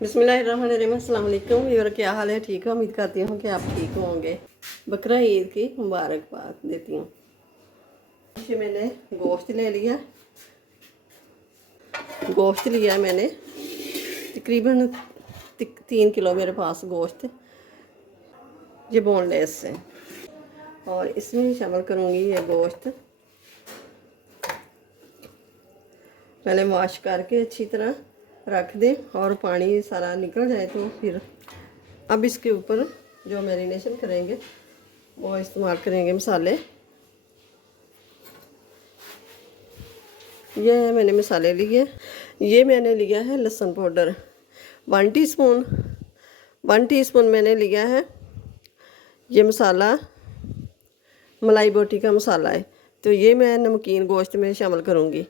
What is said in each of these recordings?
बिस्मिल्लाहिर्रहमानिर्रहीम। अस्सलाम वालेकुम व्यूअर, क्या हाल है? ठीक है, उम्मीद करती हूँ कि आप ठीक होंगे। बकरा ईद की मुबारकबाद देती हूँ। ये मैंने गोश्त ले लिया, मैंने तकरीबन 3 किलो मेरे पास गोश्त, ये बोनलेस है। और इसमें शामिल करूँगी ये गोश्त पहले वॉश करके अच्छी तरह रख दें और पानी सारा निकल जाए तो फिर अब इसके ऊपर जो मैरिनेशन करेंगे वो इस्तेमाल करेंगे मसाले। ये मैंने मसाले लिए, ये मैंने लिया है लहसुन पाउडर 1 टीस्पून, 1 टीस्पून मैंने लिया है। ये मसाला मलाई बोटी का मसाला है, तो ये मैं नमकीन गोश्त में शामिल करूँगी।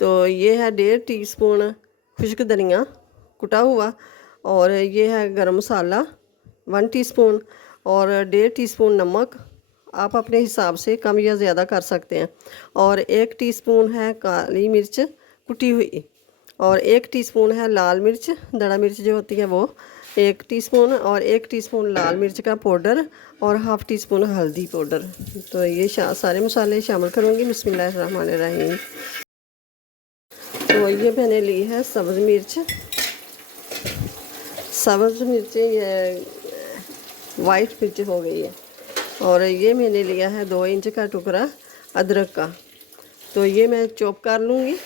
तो ये है 1.5 टीस्पून खुश्क धनिया कुटा हुआ, और ये है गरम मसाला 1 टीस्पून, और 1.5 टीस्पून नमक, आप अपने हिसाब से कम या ज़्यादा कर सकते हैं। और 1 टीस्पून है काली मिर्च कुटी हुई, और 1 टीस्पून है लाल मिर्च, दड़ा मिर्च जो होती है वो 1 टीस्पून, और 1 टीस्पून लाल मिर्च का पाउडर, और हाफ़ टी स्पून हल्दी पाउडर। तो ये सारे मसाले शामिल करूँगी। बिस्मिल्लाहिर्रहमानिर्रहीम। तो ये मैंने ली है सब्ज़ मिर्च, ये वाइट मिर्च हो गई है। और ये मैंने लिया है 2 इंच का टुकड़ा अदरक का, तो ये मैं चॉप कर लूँगी।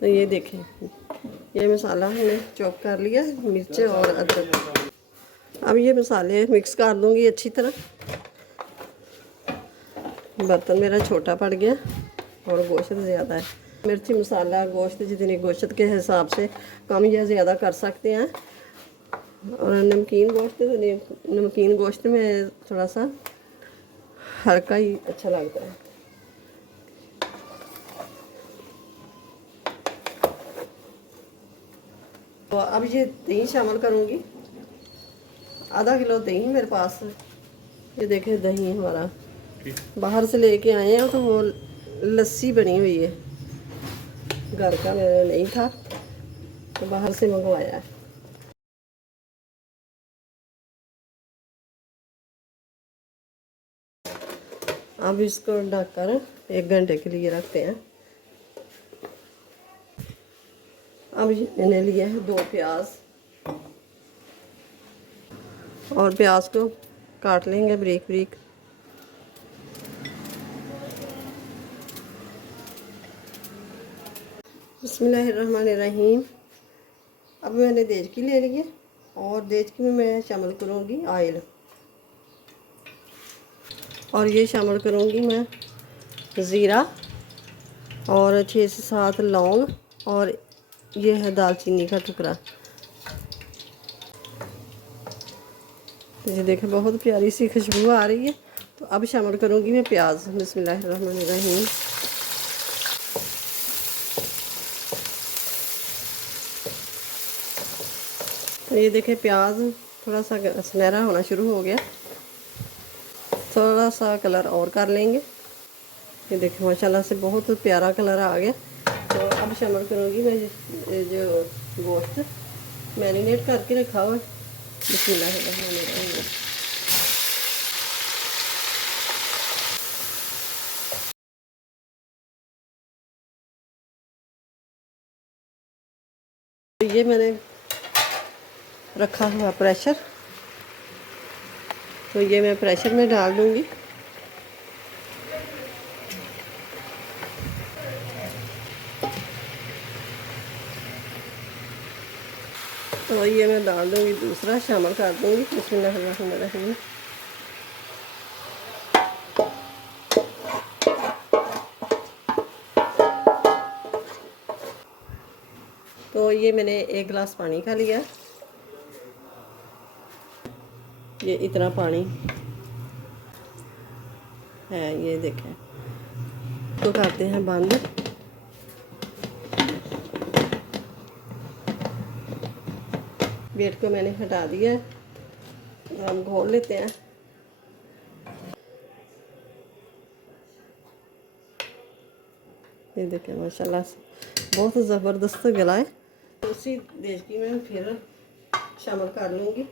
तो ये देखें, ये मसाला हमने चॉप कर लिया, मिर्च और अदरक। अब ये मसाले मिक्स कर दूँगी अच्छी तरह। बर्तन मेरा छोटा पड़ गया और गोश्त ज़्यादा है। मिर्ची मसाला गोश्त जितनी गोश्त के हिसाब से कम या ज़्यादा कर सकते हैं। और नमकीन गोश्त में थोड़ा सा हल्का ही अच्छा लगता है। तो अब ये दही शामिल करूँगी। आधा किलो दही मेरे पास है। ये देखें दही हमारा बाहर से लेके आए हैं, तो वो लस्सी बनी हुई है, घर का मेरा नहीं था तो बाहर से मंगवाया है। अब इसको ढककर 1 घंटे के लिए रखते हैं। अब ये मैंने लिया है 2 प्याज, और प्याज को काट लेंगे बारीक बारीक। बिस्मिल्लाहिर्रहमानिर्रहीम। अब मैंने देचकी ले ली है, और देचकी में मैं शामिल करूँगी ऑयल, और ये शामिल करूँगी मैं ज़ीरा, और 6 से 7 लौंग, और ये है दालचीनी का टुकड़ा। तो ये देखें बहुत प्यारी सी खुशबू आ रही है। तो अब शामिल करूँगी मैं प्याज। बिस्मिल्लाहिर्रहमानिर्रहीम। तो ये देखें प्याज थोड़ा सा सुनहरा होना शुरू हो गया, थोड़ा सा कलर और कर लेंगे। ये देखें माशाल्लाह से बहुत प्यारा कलर आ गया। तो अब शामिल करूँगी मैं जो गोश्त मैरिनेट करके रखा हुआ है। बिस्मिल्लाहिर्रहमानिर्रहीम। तो ये मैंने रखा हुआ प्रेशर, तो ये मैं प्रेशर में डाल दूँगी। तो ये मैं डाल दूँगी, दूसरा शामिल कर दूँगी। बिस्मिल्लाहिर्रहमानिर्रहीम। तो ये मैंने 1 गिलास पानी का लिया, ये इतना पानी है। ये देखें, तो करते हैं बंद। वेट को मैंने हटा दिया है, हम घोल लेते हैं। ये देखें माशाल्लाह से बहुत ज़बरदस्त गला है। उसी देश की मैं फिर शामिल कर लूँगी।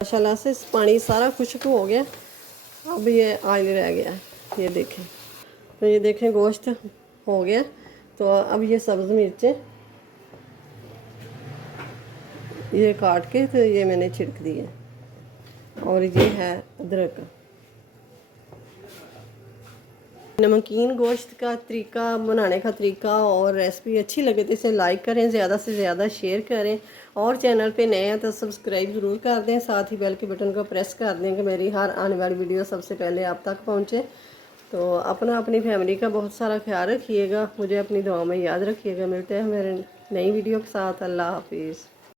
माशाल्लाह से पानी सारा खुश्क हो गया, अब ये ऑयल रह गया है। ये देखें, तो ये देखें गोश्त हो गया। तो अब ये सब्ज़ मिर्चें ये काट के तो ये मैंने छिड़क दी है, और ये है अदरक। नमकीन गोश्त का तरीका, बनाने का तरीका और रेसिपी अच्छी लगे तो इसे लाइक करें, ज़्यादा से ज़्यादा शेयर करें, और चैनल पे नए हैं तो सब्सक्राइब ज़रूर कर दें। साथ ही बेल के बटन को प्रेस कर दें कि मेरी हर आने वाली वीडियो सबसे पहले आप तक पहुँचे। तो अपनी फैमिली का बहुत सारा ख्याल रखिएगा, मुझे अपनी दुआ में याद रखिएगा। मिलते हैं मेरे नई वीडियो के साथ। अल्लाह हाफिज़।